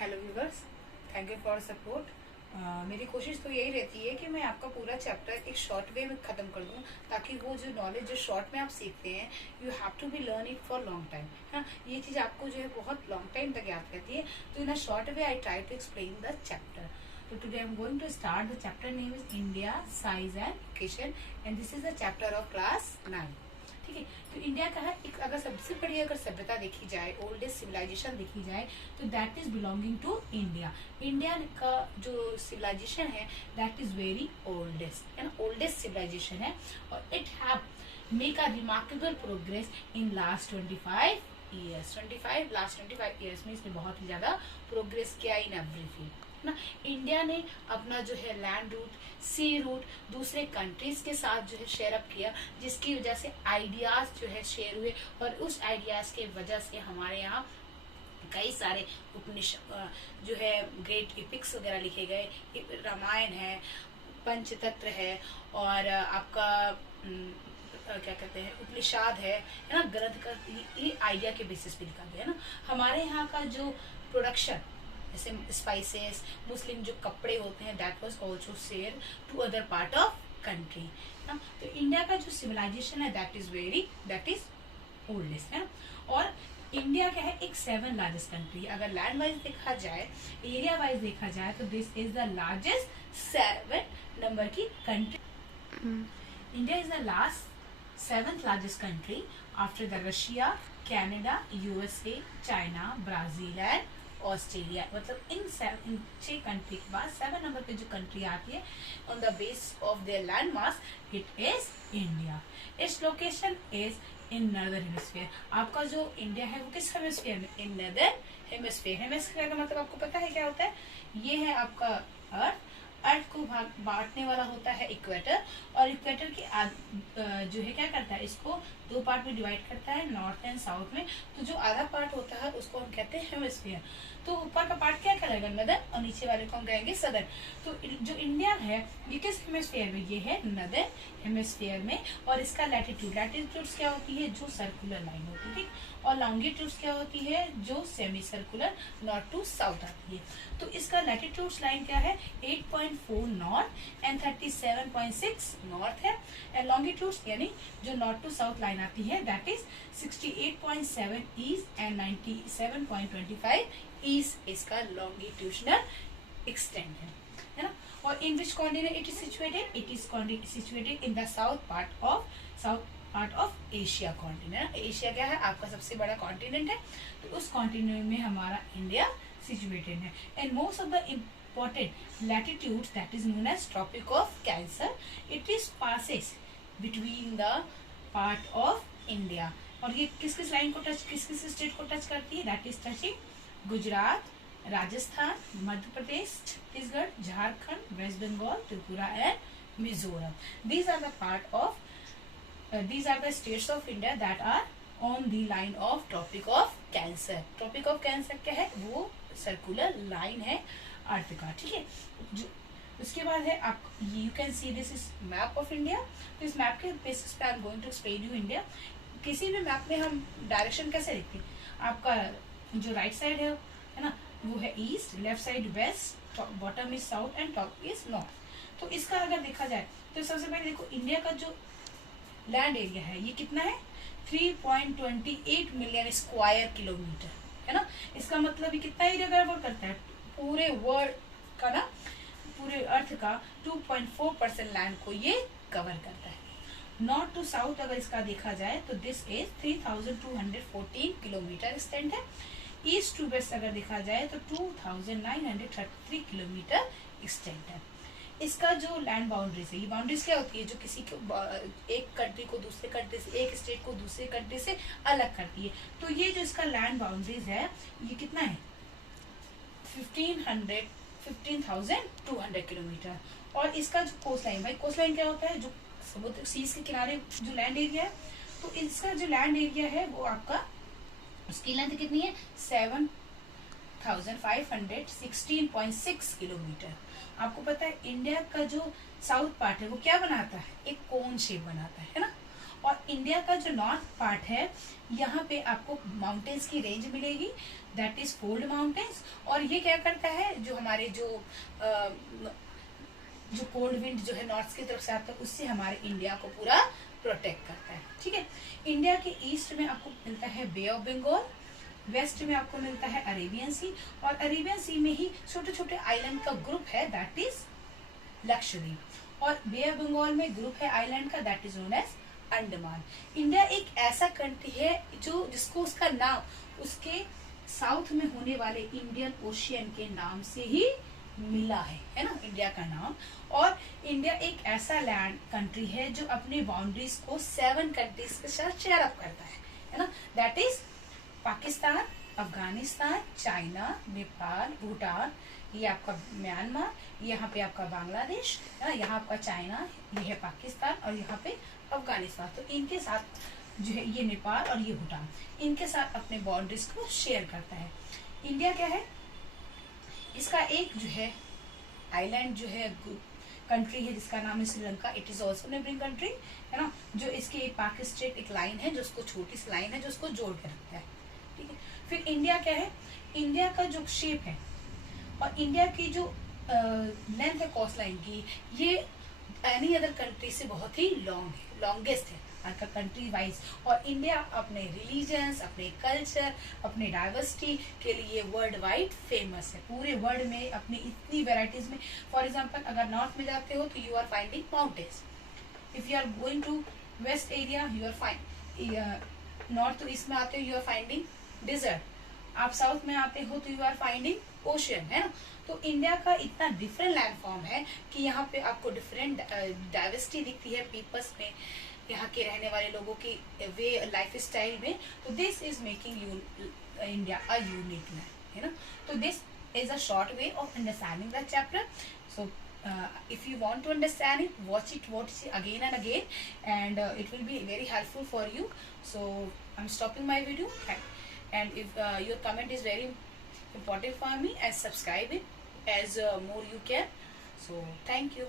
Hello viewers, thank you for support. मेरी कोशिश तो यही रहती है कि मैं आपका पूरा चैप्टर एक शॉर्ट वे में ख़त्म कर दूं, ताकि वो जो नॉलेज जो शॉर्ट में आप सीखते हैं, you have to be learn it for long time. हाँ, ये चीज़ आपको जो है बहुत लॉन्ग टाइम तक याद रहती है। तो in a short way I try to explain the chapter. तो today I am going to start the chapter name is India size and location, and this is the chapter of class 9। ठीक है, तो India का है एक, अगर सबसे बड़ी अगर सभ्यता देखी जाए, ओल्डेस्ट सिविलाइजेशन देखी जाए, तो that is belonging to India. India का जो सिविलाइजेशन है दैट इज वेरी ओल्डेस्ट, है ना, ओल्डेस्ट सिविलाइजेशन है। और it have make a remarkable progress in last 25 years. Last 25 years में इसने बहुत ही ज्यादा प्रोग्रेस किया इन एवरी फील्ड ना। इंडिया ने अपना जो है लैंड रूट, सी रूट दूसरे कंट्रीज के साथ जो है शेयर अप किया, जिसकी वजह से आइडियाज जो है शेयर हुए, और उस आइडियाज के वजह से हमारे यहाँ कई सारे उपनिषद जो है ग्रेट एपिक्स वगैरह लिखे गए। रामायण है, पंचतंत्र है, और आपका क्या कहते हैं उपनिषद है ना, ग्रंथ का ये आइडिया के बेसिस पे लिखा गया है ना। हमारे यहाँ का जो प्रोडक्शन, जैसे स्पाइसेस, मुस्लिम जो कपड़े होते हैं, that was also share to other part of country ना। तो इंडिया का जो सिविलाइजेशन है दैट इज ओल्डेस्ट है। और इंडिया क्या है, एक 7 लार्जेस्ट कंट्री। अगर लैंड वाइज देखा जाए, एरिया वाइज देखा जाए, तो this is the largest 7 number की country. India is the last 7th largest country after the Russia, Canada, USA, China, Brazil and Australia. मतलब इन 6 कंट्री के बाद 7 नंबर पे जो कंट्री आती है on the base of their land mass, it is India. Its location is in northern hemisphere. आपका जो इंडिया है वो किस हेमिस्फीयर में? In northern hemisphere. हेमिस्फीयर का मतलब आपको पता है क्या होता है? ये है आपका अर्थ। अर्थ को बांटने वाला होता है इक्वेटर, और इक्वेटर के जो है क्या करता है, इसको 2 पार्ट में डिवाइड करता है, नॉर्थ एंड साउथ में। तो जो आधा पार्ट होता है उसको हम कहते हैं हेमिस्फीयर। तो ऊपर का पार्ट क्या कहलाएगा? नदर्न, और नीचे वाले को हम कहेंगे सदर्न। तो जो इंडिया है ये किस हेमिस्फीयर में? ये है नदर्न हेमिस्फीयर में। और इसका लैटिट्यूड्स क्या होती है? जो सर्कुलर लाइन होती है, ठीक। और लॉन्गिट्यूड्स क्या होती है? जो semi circular north to south आती है। तो इसका लैटिट्यूड्स लाइन क्या है? 8.4 नॉर्थ एंड 37.6 नॉर्थ है। एंड लॉन्गिट्यूड्स यानी जो नॉर्थ टू साउथ लाइन आती है that is 68.7 east and 97.25 east इसका लॉन्गिट्यूशनल एक्सटेंड है ना। और in which continent it is situated? It is situated in the south part of Asia continent. Asia क्या है? आपका सबसे बड़ा कॉन्टिनेंट है। तो उस कॉन्टिनेंट में हमारा इंडिया सिचुएटेड है। And most of the important latitudes that is known as Tropic of Cancer, it is passes between the part of India। और ये किस किस लाइन को टच, किस किस स्टेट को टच करती है? That is touching Gujarat, Rajasthan, Madhya Pradesh, Chhattisgarh, Jharkhand, West Bengal, Tripura and Mizoram. These are the part of these are the states of India that are on the line of Tropic of Cancer। Tropic of Cancer क्या है? वो circular line है अर्थ का, ठीक है। जो उसके बाद है आप, you can see this is map of India. तो इस मैप के बेसिस पे I am going to explain you India. किसी भी मैप में हम डायरेक्शन कैसे लिखते हैं? आपका जो राइट साइड है ना, वो है east, left side west, bottom is south and top is north. तो इसका अगर देखा जाए तो सबसे पहले देखो, इंडिया का जो लैंड एरिया है ये कितना है? 3.28 मिलियन स्क्वायर किलोमीटर है ना। इसका मतलब ये कितना एरिया कवर करता है? पूरे वर्ल्ड का ना, पूरे अर्थ का 2.4% लैंड को ये कवर करता है। नॉर्थ टू साउथ अगर इसका देखा जाए तो दिस इज 3214 किलोमीटर एक्सटेंड है। ईस्ट टू वेस्ट अगर देखा जाए तो 2933 किलोमीटर एक्सटेंड है। इसका जो लैंड बाउंड्रीज है, ये बाउंड्रीज क्या होती है? जो किसी को एक कंट्री को दूसरे कंट्री से, एक स्टेट को दूसरे कंट्री से अलग करती है। तो ये जो इसका लैंड बाउंड्रीज है ये कितना है? 15,200 किलोमीटर। और इसका जो कोस्ट लाइन, भाई कोस्ट लाइन क्या होता है? जो समुद्र सीज के किनारे जो लैंड एरिया है, तो इसका जो लैंड एरिया है वो आपका, उसकी लेंथ कितनी है? 7,516.6 किलोमीटर। आपको पता है इंडिया का जो साउथ पार्ट है वो क्या बनाता है? एक कोन शेप बनाता है ना। और इंडिया का जो नॉर्थ पार्ट है, यहाँ पे आपको माउंटेन्स की रेंज मिलेगी, दैट इज फोल्ड माउंटेन्स। और ये क्या करता है, जो हमारे जो कोल्ड विंड जो है नॉर्थ की तरफ से आता है, उससे हमारे इंडिया को पूरा प्रोटेक्ट करता है। ठीक है, इंडिया के ईस्ट में आपको मिलता है बे ऑफ बंगाल, वेस्ट में आपको मिलता है अरेबियन सी, और अरेबियन सी में ही छोटे छोटे आइलैंड का ग्रुप है, दैट इज लक्षद्वीप। और बे ऑफ बंगाल में ग्रुप है आइलैंड का, that is known as Andaman. India एक ऐसा कंट्री है जो जिसको उसका नाम उसके साउथ में होने वाले इंडियन ओशियन के नाम से ही मिला है ना, इंडिया का नाम। और इंडिया एक ऐसा लैंड कंट्री है जो अपनी बाउंड्रीज को 7 कंट्रीज के साथ शेयर अप करता है ना, that is Pakistan, Afghanistan, China, Nepal, Bhutan, ये आपका म्यांमार, यहाँ पे आपका बांग्लादेश, यहाँ आपका चाइना, ये है पाकिस्तान, और यहाँ पे अफगानिस्तान। तो इनके साथ जो है ये नेपाल और ये भूटान, इनके साथ अपने बाउंड्रीज को शेयर करता है। इंडिया क्या है, इसका एक जो है आइलैंड जो है कंट्री है जिसका नाम है Sri Lanka, it is also neighbouring country है ना, जो इसके एक पाकिस्तान एक लाइन है जो उसको छोटी सी लाइन है जो उसको जोड़ के रखता है। ठीक है, फिर इंडिया क्या है, इंडिया का जो शेप है और इंडिया की जो लेंथ है कोस्ट लाइन की, ये एनी अदर कंट्री से बहुत ही लॉन्ग है, लॉन्गेस्ट है कंट्री वाइज। और इंडिया अपने रिलीजन्स, अपने कल्चर, अपने डाइवर्सिटी के लिए वर्ल्ड वाइड फेमस है, पूरे वर्ल्ड में अपनी इतनी वेराइटीज में। फॉर एग्जांपल अगर नॉर्थ में जाते हो तो you are finding mountains, if you are going to west area you are find, north to east में आते हो यू आर फाइंडिंग डिजर्ट, आप साउथ में आते हो तो यू आर फाइंडिंग ओशियन, है ना। तो इंडिया का इतना डिफरेंट लैंडफॉर्म है कि यहाँ पे आपको डिफरेंट डाइवर्सिटी दिखती है पीपल्स में, यहाँ के रहने वाले लोगों की वे लाइफ स्टाइल में। तो this is making you India a unique land, है ना। तो this is a short way of understanding the chapter. So if you want to understand it, watch it again and again, and it will be very helpful for you. So I'm stopping my video, and if your comment is very important for me, and subscribe it as more you can. So thank you.